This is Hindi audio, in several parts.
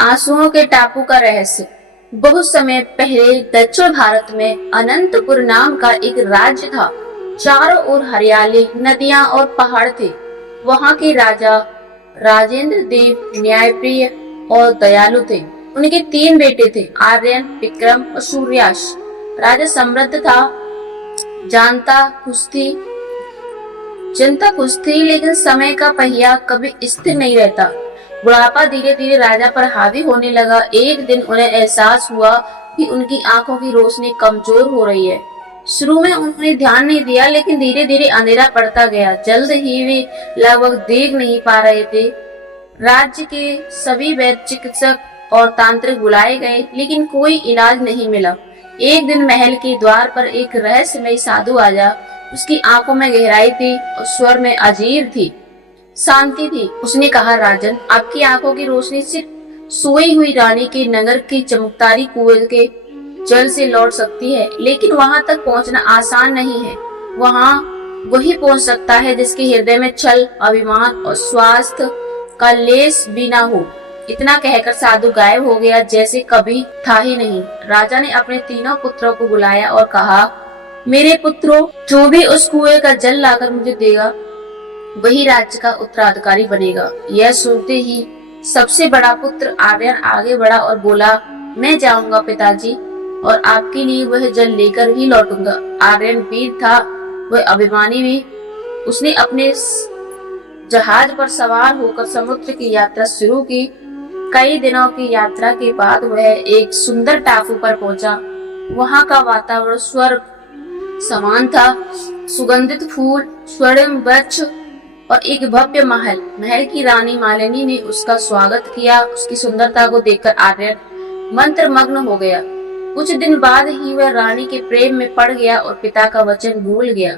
आंसुओं के टापू का रहस्य। बहुत समय पहले दक्षिण भारत में अनंतपुर नाम का एक राज्य था। चारों ओर हरियाली, नदियां और पहाड़ थे। वहां के राजा राजेंद्र देव न्यायप्रिय और दयालु थे। उनके 3 बेटे थे, आर्यन, विक्रम और सूर्याश। राजा समृद्ध था, जानता खुश थी जनता खुश थी, लेकिन समय का पहिया कभी स्थिर नहीं रहता। बुढ़ापा धीरे धीरे राजा पर हावी होने लगा। एक दिन उन्हें एहसास हुआ कि उनकी आंखों की रोशनी कमजोर हो रही है। शुरू में उन्होंने ध्यान नहीं दिया, लेकिन धीरे धीरे अंधेरा पड़ता गया। जल्द ही वे लगभग देख नहीं पा रहे थे। राज्य के सभी वैद्य, चिकित्सक और तांत्रिक बुलाए गए, लेकिन कोई इलाज नहीं मिला। एक दिन महल के द्वार पर एक रहस्यमय साधु आया। उसकी आंखों में गहराई थी और स्वर में अजीब थी, शांति थी। उसने कहा, राजन, आपकी आंखों की रोशनी सिर्फ सोई हुई रानी के नगर की चमकदारी कुएं के जल से लौट सकती है, लेकिन वहां तक पहुंचना आसान नहीं है। वहां वही पहुंच सकता है जिसके हृदय में छल, अभिमान और स्वास्थ्य का लेस भी ना हो। इतना कहकर साधु गायब हो गया, जैसे कभी था ही नहीं। राजा ने अपने तीनों पुत्रों को बुलाया और कहा, मेरे पुत्रों, जो भी उस कुएं का जल लाकर मुझे देगा, वही राज्य का उत्तराधिकारी बनेगा। यह सुनते ही सबसे बड़ा पुत्र आर्यन आगे बढ़ा और बोला, मैं जाऊंगा पिताजी, और आपके लिए वह जल लेकर ही लौटूंगा। आर्यन वीर था, वह अभिमानी भी। उसने अपने जहाज पर सवार होकर समुद्र की यात्रा शुरू की। कई दिनों की यात्रा के बाद वह एक सुंदर टापू पर पहुंचा। वहां का वातावरण स्वर्ग समान था। सुगंधित फूल, स्वर्णिम वृक्ष और एक भव्य महल। महल की रानी मालिनी ने उसका स्वागत किया। उसकी सुंदरता को देखकर आर्यन मंत्रमग्न हो गया। कुछ दिन बाद ही वह रानी के प्रेम में पड़ गया और पिता का वचन भूल गया।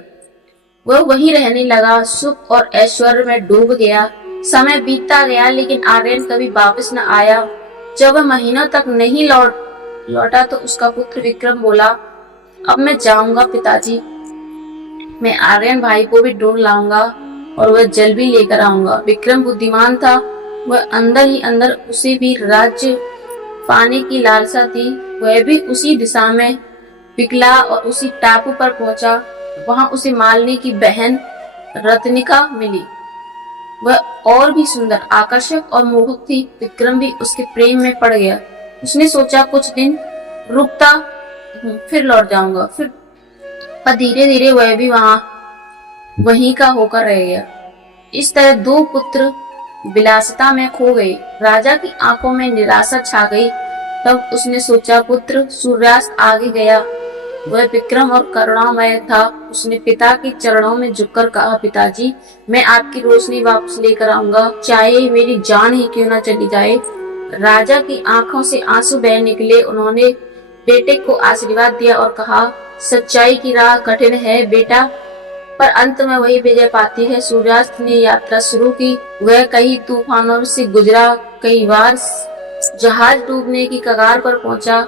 वह वहीं रहने लगा, सुख और ऐश्वर्य में डूब गया। समय बीतता गया, लेकिन आर्यन कभी वापस न आया। जब वह महीनों तक नहीं लौटा तो उसका पुत्र विक्रम बोला, अब मैं जाऊंगा पिताजी। मैं आर्यन भाई को भी ढूंढ लाऊंगा और वह जल भी लेकर आऊंगा। विक्रम बुद्धिमान था। वह अंदर ही अंदर उसे भी राज्य पाने की लालसा थी। वह भी उसी दिशा में निकला और उसी टापू पर पहुंचा। वहां उसे मालिनी की बहन रत्निका मिली। वह और भी सुंदर, आकर्षक और मोहक थी। विक्रम भी उसके प्रेम में पड़ गया। उसने सोचा, कुछ दिन रुकता हूँ, फिर लौट जाऊंगा। पर धीरे धीरे वह भी वहीं का होकर रह गया। इस तरह 2 पुत्र विलासिता में खो गए। राजा की आंखों में निराशा छा गई। तब उसने सोचा, पुत्र सूर्यास्त आगे गया। वह विक्रम और करुणामय था। उसने पिता के चरणों में झुककर कहा, पिताजी, मैं आपकी रोशनी वापस लेकर आऊंगा, चाहे मेरी जान ही क्यों न चली जाए। राजा की आंखों से आंसू बह निकले। उन्होंने बेटे को आशीर्वाद दिया और कहा, सच्चाई की राह कठिन है बेटा, पर अंत में वही विजय पाती है। सूर्यास्त ने यात्रा शुरू की। वह कई तूफानों से गुजरा, कई बार जहाज डूबने की कगार पर पहुंचा,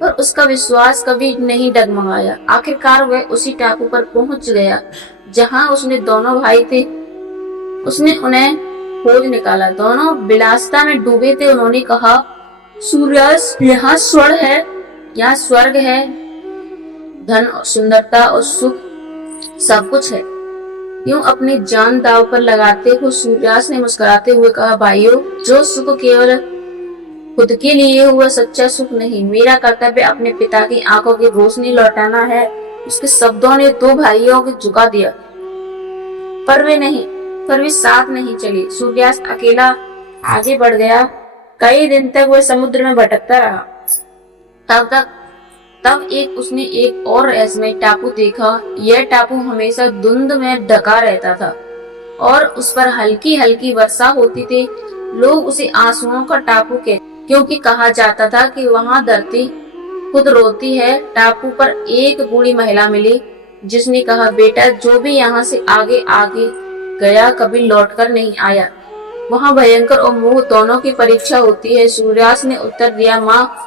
पर उसका विश्वास कभी नहीं डगमगाया। आखिरकार वह उसी टापू पर पहुंच गया जहां उसने दोनों भाई थे। उसने उन्हें खोज निकाला। दोनों विलासिता में डूबे थे। उन्होंने कहा, सूर्यास्त, यहाँ स्वर्ग है, धन और सुंदरता और सुख सब कुछ है, क्यों अपनी जान दांव पर लगाते हो। सूर्यास्त ने मुस्कुराते हुए कहा, भाइयों, जो सुख केवल खुद के लिए हुआ सच्चा सुख नहीं। मेरा कर्तव्य अपने पिता की आंखों की रोशनी लौटाना है। उसके शब्दों ने 2 भाइयों को झुका दिया, पर वे साथ नहीं चले। सूर्यास्त अकेला आगे बढ़ गया। कई दिन तक वह समुद्र में भटकता रहा। तब उसने एक और रहस्यमय टापू देखा। यह टापू हमेशा धुंध में ढका रहता था और उस पर हल्की हल्की वर्षा होती थी। लोग उसे आंसुओं का टापू कहते, क्योंकि कहा जाता था कि वहां धरती खुद रोती है। टापू पर एक बूढ़ी महिला मिली, जिसने कहा, बेटा, जो भी यहाँ से आगे गया कभी लौटकर नहीं आया। वहां भयंकर और मोह दोनों की परीक्षा होती है। सूर्यास्त ने उत्तर दिया, माँ,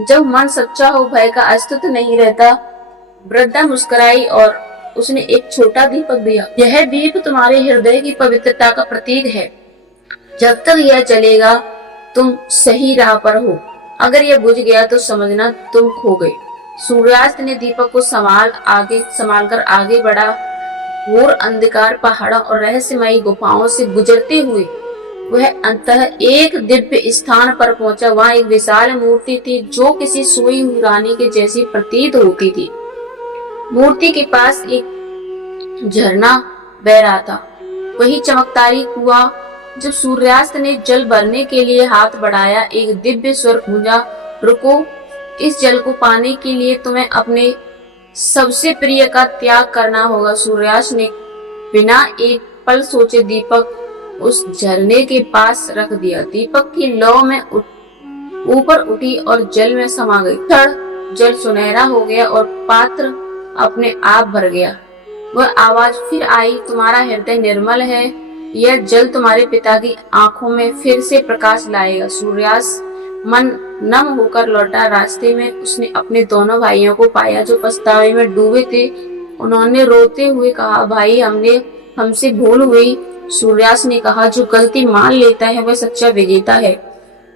जब मन सच्चा हो, भय का अस्तित्व नहीं रहता। वृद्धा मुस्कुराई और उसने एक छोटा दीपक दिया। यह दीप तुम्हारे हृदय की पवित्रता का प्रतीक है। जब तक यह जलेगा, तुम सही राह पर हो। अगर यह बुझ गया तो समझना तुम खो गए। सूर्यास्त ने दीपक को संभाल कर आगे बढ़ा। घोर अंधकार पहाड़ों और रहस्यमयी गुफाओं से गुजरते हुए वह अंततः एक दिव्य स्थान पर पहुंचा। वहां एक विशाल मूर्ति थी जो किसी सोई हुई रानी के जैसी प्रतीत होती थी। मूर्ति के पास एक झरना बह रहा था, वही चमकदारी कुआं। जब सूर्यास्त ने जल भरने के लिए हाथ बढ़ाया, एक दिव्य स्वर गूंजा, रुको, इस जल को पाने के लिए तुम्हें अपने सबसे प्रिय का त्याग करना होगा। सूर्यास्त ने बिना एक पल सोचे दीपक उस झरने के पास रख दिया। दीपक की लौ में ऊपर उठी और जल में समा गई। क्षण जल सुनहरा हो गया और पात्र अपने आप भर गया। वह आवाज फिर आई, तुम्हारा हृदय निर्मल है, यह जल तुम्हारे पिता की आंखों में फिर से प्रकाश लाएगा। सूर्यास्त मन नम होकर लौटा। रास्ते में उसने अपने दोनों भाइयों को पाया जो पछतावे में डूबे थे। उन्होंने रोते हुए कहा, भाई हमसे भूल हुई। सूर्यास्त ने कहा, जो गलती मान लेता है वह सच्चा विजेता है।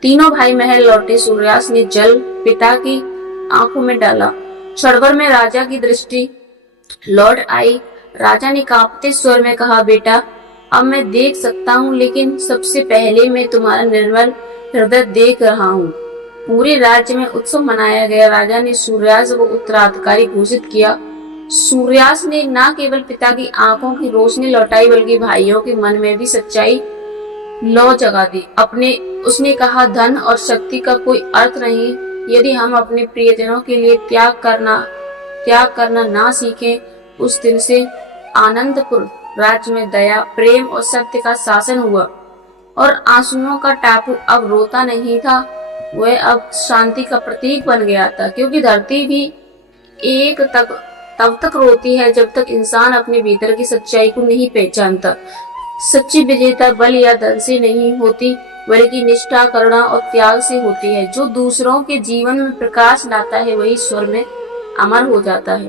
तीनों भाई महल लौटे। सूर्यास्त ने जल पिता की आंखों में डाला। क्षण भर में राजा की दृष्टि लौट आई। राजा ने कांपते स्वर में कहा, बेटा अब मैं देख सकता हूँ, लेकिन सबसे पहले मैं तुम्हारा निर्मल हृदय देख रहा हूँ। पूरे राज्य में उत्सव मनाया गया। राजा ने सूर्यास्त को उत्तराधिकारी घोषित किया। सूर्यास्त ने न केवल पिता की आंखों की रोशनी लौटाई बल्कि भाइयों के मन में भी सच्चाई लौ जगा दी। उसने कहा, धन और शक्ति का कोई अर्थ नहीं यदि हम अपने प्रियजनों के लिए त्याग करना ना सीखें। उस दिन से आनंदपुर राज्य में दया, प्रेम और सत्य का शासन हुआ और आंसुओं का टापू अब रोता नहीं था, वह अब शांति का प्रतीक बन गया था। क्योंकि धरती भी तब तक रोती है जब तक इंसान अपने भीतर की सच्चाई को नहीं पहचानता। सच्ची विजेता बल या धन से नहीं होती बल्कि निष्ठा, करुणा और त्याग से होती है। जो दूसरों के जीवन में प्रकाश लाता है वही स्वर में अमर हो जाता है।